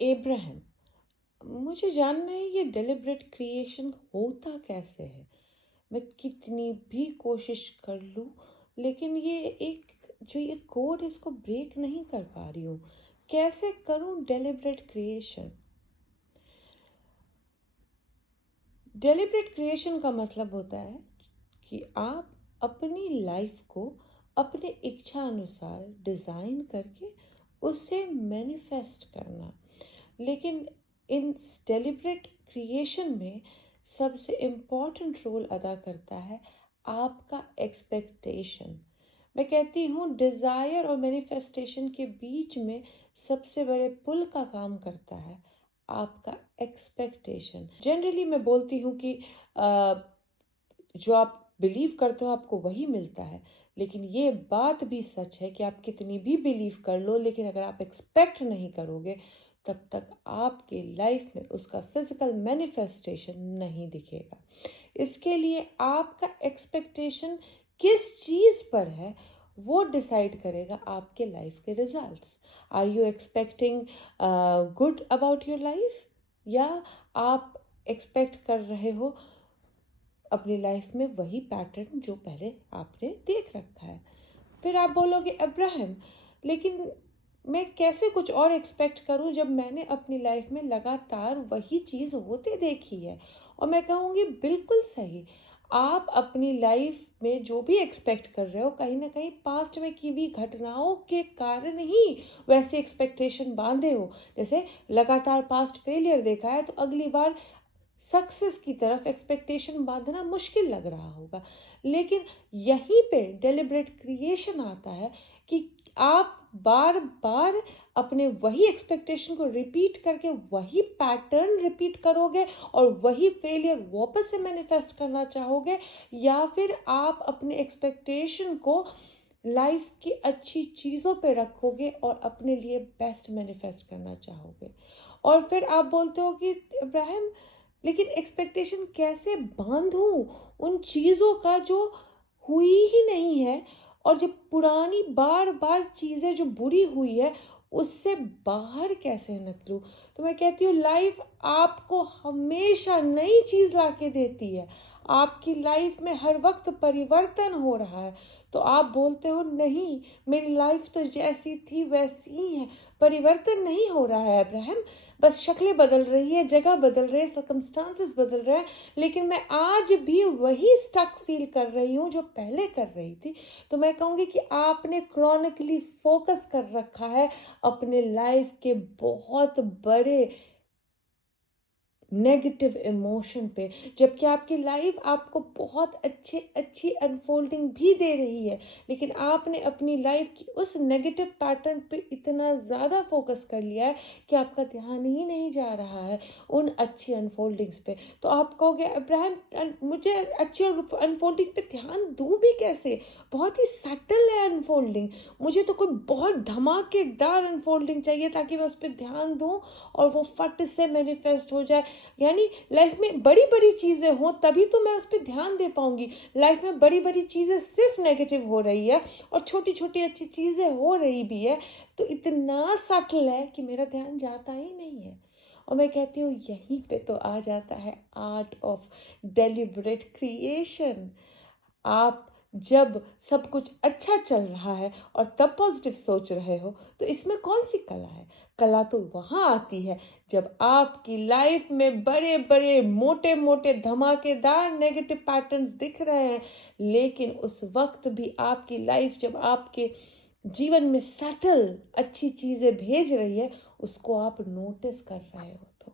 Abraham, मुझे जानना है ये डेलिब्रेट क्रिएशन होता कैसे है। मैं कितनी भी कोशिश कर लूँ, लेकिन ये कोड इसको ब्रेक नहीं कर पा रही हूँ। कैसे करूँ डेलिब्रेट क्रिएशन? डेलिब्रेट क्रिएशन का मतलब होता है कि आप अपनी लाइफ को अपने इच्छा अनुसार डिज़ाइन करके उसे मैनिफेस्ट करना। लेकिन इन डेलिब्रेट क्रिएशन में सबसे इम्पॉर्टेंट रोल अदा करता है आपका एक्सपेक्टेशन। मैं कहती हूँ डिज़ायर और मैनिफेस्टेशन के बीच में सबसे बड़े पुल का काम करता है आपका एक्सपेक्टेशन। जनरली मैं बोलती हूँ कि अ, जो आप बिलीव करते हो आपको वही मिलता है, लेकिन ये बात भी सच है कि आप कितनी भी बिलीव कर लो, लेकिन अगर आप एक्सपेक्ट नहीं करोगे तब तक आपके लाइफ में उसका फिजिकल मैनिफेस्टेशन नहीं दिखेगा। इसके लिए आपका एक्सपेक्टेशन किस चीज़ पर है वो डिसाइड करेगा आपके लाइफ के results. Are you expecting good about your life, या आप एक्सपेक्ट कर रहे हो अपनी लाइफ में वही पैटर्न जो पहले आपने देख रखा है? फिर आप बोलोगे अब्राहम, लेकिन मैं कैसे कुछ और एक्सपेक्ट करूं जब मैंने अपनी लाइफ में लगातार वही चीज़ होते देखी है? और मैं कहूँगी बिल्कुल सही। आप अपनी लाइफ में जो भी एक्सपेक्ट कर रहे हो कहीं ना कहीं पास्ट में की हुई घटनाओं के कारण ही वैसे एक्सपेक्टेशन बांधे हो। जैसे लगातार पास्ट फेलियर देखा है तो अगली बार सक्सेस की तरफ एक्सपेक्टेशन बांधना मुश्किल लग रहा होगा। लेकिन यहीं पे डेलिब्रेट क्रिएशन आता है कि आप बार बार अपने वही एक्सपेक्टेशन को रिपीट करके वही पैटर्न रिपीट करोगे और वही फेलियर वापस से मैनिफेस्ट करना चाहोगे, या फिर आप अपने एक्सपेक्टेशन को लाइफ की अच्छी चीज़ों पे रखोगे और अपने लिए बेस्ट मैनिफेस्ट करना चाहोगे। और फिर आप बोलते हो कि इब्राहिम, लेकिन एक्सपेक्टेशन कैसे बांधूं उन चीज़ों का जो हुई ही नहीं है, और जो पुरानी बार बार चीज़ें जो बुरी हुई है उससे बाहर कैसे निकलूं? तो मैं कहती हूँ लाइफ आपको हमेशा नई चीज़ ला के देती है। आपकी लाइफ में हर वक्त परिवर्तन हो रहा है, तो आप बोलते हो नहीं, मेरी लाइफ तो जैसी थी वैसी ही है। परिवर्तन नहीं हो रहा है अब्राहम, बस शक्लें बदल रही है, जगह बदल रहे, सर्कमस्टांसेस बदल रहे हैं, लेकिन मैं आज भी वही स्टक फील कर रही हूँ जो पहले कर रही थी। तो मैं कहूँगी कि आपने क्रॉनिकली फोकस कर रखा है अपने लाइफ के बहुत बड़े नेगेटिव इमोशन पे, जबकि आपकी लाइफ आपको बहुत अच्छी अनफोल्डिंग भी दे रही है, लेकिन आपने अपनी लाइफ की उस नेगेटिव पैटर्न पे इतना ज़्यादा फोकस कर लिया है कि आपका ध्यान ही नहीं जा रहा है उन अच्छी अनफोल्डिंग्स पे। तो आप कहोगे अब्राहम, मुझे अच्छी अनफोल्डिंग पे ध्यान दूँ भी कैसे? बहुत ही सटल है अनफोल्डिंग, मुझे तो कोई बहुत धमाकेदार अनफोल्डिंग चाहिए ताकि मैं उस पर ध्यान दूँ और वो फट से मैनिफेस्ट हो जाए। यानी लाइफ में बड़ी बड़ी चीज़ें हों तभी तो मैं उस पर ध्यान दे पाऊंगी। लाइफ में बड़ी बड़ी चीज़ें सिर्फ नेगेटिव हो रही है और छोटी छोटी अच्छी चीज़ें हो रही भी है, तो इतना सटल है कि मेरा ध्यान जाता ही नहीं है। और मैं कहती हूँ यहीं पे तो आ जाता है आर्ट ऑफ डेलिब्रेट क्रिएशन। आप जब सब कुछ अच्छा चल रहा है और तब पॉजिटिव सोच रहे हो, तो इसमें कौन सी कला है? कला तो वहाँ आती है जब आपकी लाइफ में बड़े बड़े मोटे मोटे धमाकेदार नेगेटिव पैटर्न्स दिख रहे हैं, लेकिन उस वक्त भी आपकी लाइफ जब आपके जीवन में सटल अच्छी चीज़ें भेज रही है, उसको आप नोटिस कर रहे हो, तो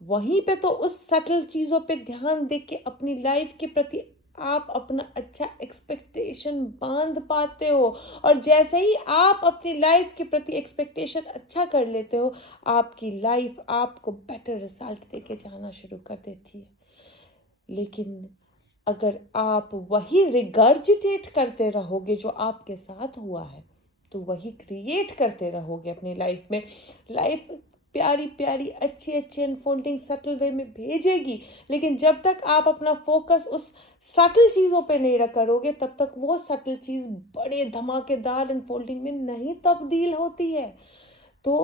वहीं पे तो उस सटल चीज़ों पे ध्यान दे के अपनी लाइफ के प्रति आप अपना अच्छा एक्सपेक्टेशन बांध पाते हो। और जैसे ही आप अपनी लाइफ के प्रति एक्सपेक्टेशन अच्छा कर लेते हो, आपकी लाइफ आपको बेटर रिजल्ट देके जाना शुरू कर देती है। लेकिन अगर आप वही रिगर्जिटेट करते रहोगे जो आपके साथ हुआ है, तो वही क्रिएट करते रहोगे अपनी लाइफ में। लाइफ प्यारी प्यारी अच्छी अच्छी अनफोल्डिंग सटल वे में भेजेगी, लेकिन जब तक आप अपना फोकस उस सटल चीज़ों पे नहीं रख करोगे तब तक वो सटल चीज़ बड़े धमाकेदार अनफोल्डिंग में नहीं तब्दील होती है। तो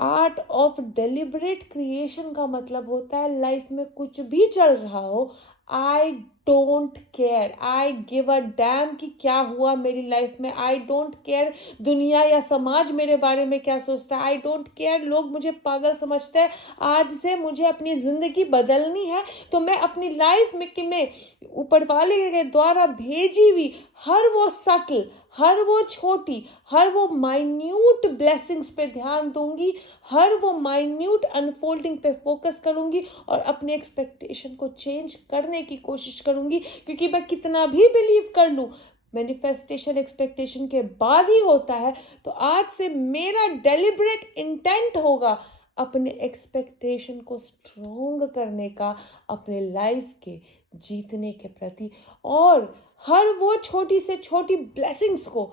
आर्ट ऑफ डेलिबरेट क्रिएशन का मतलब होता है लाइफ में कुछ भी चल रहा हो, I don't care, I give a dam कि क्या हुआ मेरी लाइफ में, आई डोंट केयर दुनिया या समाज मेरे बारे में क्या सोचता है, आई डोंट केयर लोग मुझे पागल समझते हैं, आज से मुझे अपनी ज़िंदगी बदलनी है। तो मैं अपनी लाइफ में कि मैं ऊपर वाले के द्वारा भेजी हुई हर वो सटल, हर वो छोटी, हर वो माइन्यूट ब्लेसिंग्स पे ध्यान दूंगी, हर वो माइन्यूट अनफोल्डिंग पे फोकस करूंगी और अपने एक्सपेक्टेशन को चेंज करने की कोशिश करूंगी। क्योंकि मैं कितना भी बिलीव कर लूं, मैनिफेस्टेशन एक्सपेक्टेशन के बाद ही होता है। तो आज से मेरा डेलिब्रेट इंटेंट होगा अपने एक्सपेक्टेशन को स्ट्रोंग करने का, अपने लाइफ के जीतने के प्रति, और हर वो छोटी से छोटी ब्लेसिंग्स को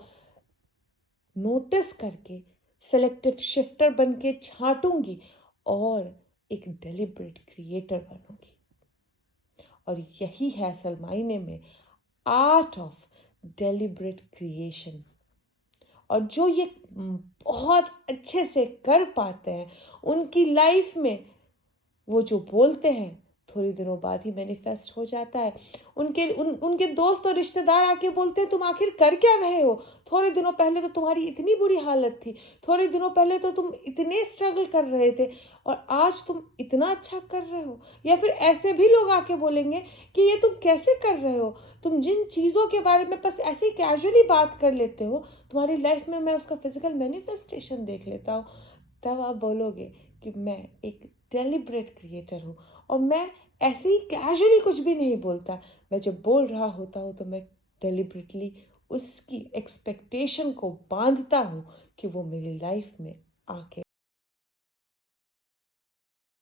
नोटिस करके सेलेक्टिव शिफ्टर बन के छांटूंगी और एक डेलिब्रेट क्रिएटर बनूंगी। और यही है असल मायने में आर्ट ऑफ डेलिब्रेट क्रिएशन। और जो ये बहुत अच्छे से कर पाते हैं, उनकी लाइफ में वो जो बोलते हैं थोड़ी दिनों बाद ही मैनिफेस्ट हो जाता है। उनके दोस्त और रिश्तेदार आके बोलते हैं तुम आखिर कर क्या रहे हो, थोड़े दिनों पहले तो तुम्हारी इतनी बुरी हालत थी, थोड़े दिनों पहले तो तुम इतने स्ट्रगल कर रहे थे और आज तुम इतना अच्छा कर रहे हो। या फिर ऐसे भी लोग आके बोलेंगे कि ये तुम कैसे कर रहे हो, तुम जिन चीज़ों के बारे में बस ऐसे कैजुअली बात कर लेते हो, तुम्हारी लाइफ में मैं उसका फिजिकल मैनिफेस्टेशन देख लेता हूँ। तब आप बोलोगे कि मैं एक डेलिब्रेट क्रिएटर हूँ और मैं ऐसे ही कैजुअली कुछ भी नहीं बोलता। मैं जब बोल रहा होता हूँ तो मैं डेलिब्रेटली उसकी एक्सपेक्टेशन को बांधता हूँ कि वो मेरी लाइफ में आके